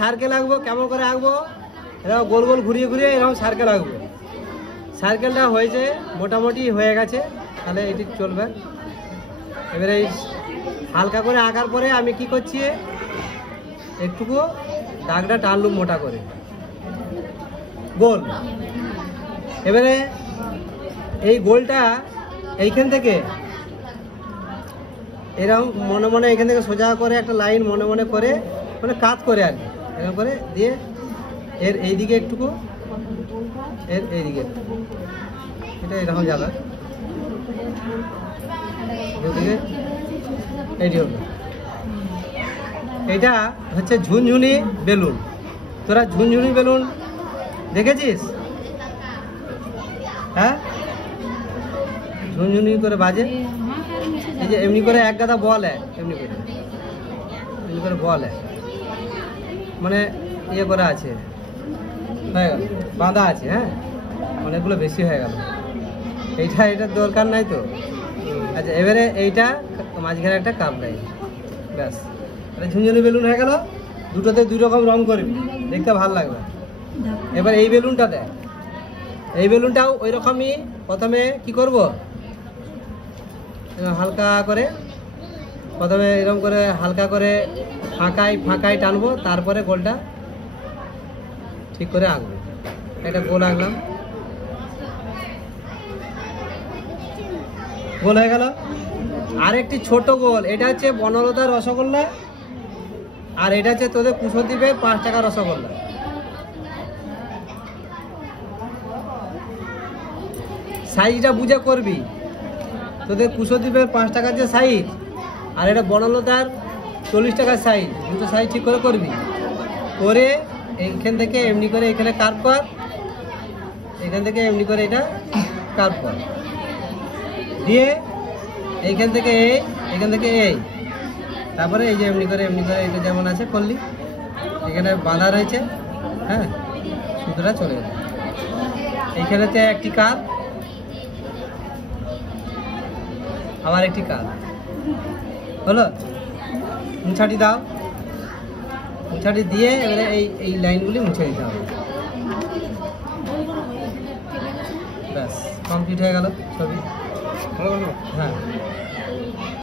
Circle আঁকবো, কেমন করে আঁকবো, এরকম গোল গোল ঘুরিয়ে ঘুরিয়ে এরকম সার্কেল আঁকবো। সার্কেলটা হয়েছে, মোটামুটি হয়ে গেছে, তাহলে এটি চলবে। এবারে এই হালকা করে আঁকার পরে আমি কি করছি, একটুকু দাগটা টানলুম মোটা করে গোল। এবারে এই গোলটা এইখান থেকে এরকম মনে মনে এখান থেকে সোজা করে একটা লাইন মনে মনে করে, মানে কাজ করে আর কি, এরকম করে দিয়ে এর এইদিকে একটুকু, এর এইদিকে একটুকু, এটা এরকম যাবে, এদিকে এইটি হলো। এটা হচ্ছে ঝুনঝুনি বেলুন। তোরা ঝুনঝুনি বেলুন দেখেছিস? হ্যাঁ, ঝুনঝুনি করে বাজে, এই যে এমনি করে এক গাদা বল, এমনি করে বল, মানে ইয়ে করা আছে, হয়ে গেল, বাঁধা আছে। হ্যাঁ, অনেকগুলো বেশি হয়ে গেল, এইটার দরকার নাই তো। আচ্ছা, এবারে এইটা মাঝখানে একটা কাপ লাইন, ব্যাস, ঝুনঝুনি বেলুন হয়ে গেল। দুটোতে দুই রকম রং করবি, দেখতে ভালো লাগবে। এবার এই বেলুনটা দেখ, এই বেলুনটাও ওই রকমই। প্রথমে কি করব, হালকা করে, প্রথমে এরকম করে হালকা করে ফাঁকায় টানবো, তারপরে গোলটা ঠিক করে আঁকবো। একটা গোল আঁকলাম, গোল হয়ে গেল। আরেকটি ছোট গোল, এটা হচ্ছে বনলতার রসগোল্লা, আর এটা হচ্ছে তোদের কুশদ্বীপের 5 টাকা রসগোল্লা। সাইজটা বুঝে করবি, তোদের কুশদ্বীপের 5 টাকার যে সাইজ, আর এটা বনলতার 40 টাকার সাইজ, দুটো সাইজ ঠিক করে করবি। করে এইখান থেকে এমনি করে এখানে কার্ভ কর, এখান থেকে এমনি করে এটা কার্ভ কর, দিয়ে এইখান থেকে এই, এখান থেকে এই, তারপরে এই যে এমনি করে এটা যেমন আছে করলি, এখানে বাঁধা রয়েছে। হ্যাঁ, সুতোটা চলে গেল। এইখানেতে একটি কার্ভ, আবার একটি কার্ভ হলো। মুছাটি দাও, মুছাটি দিয়ে এবারে এই লাইনগুলি মুছে দিতে হবে। ব্যাস, কমপ্লিট হয়ে গেল ছবি। হ্যাঁ।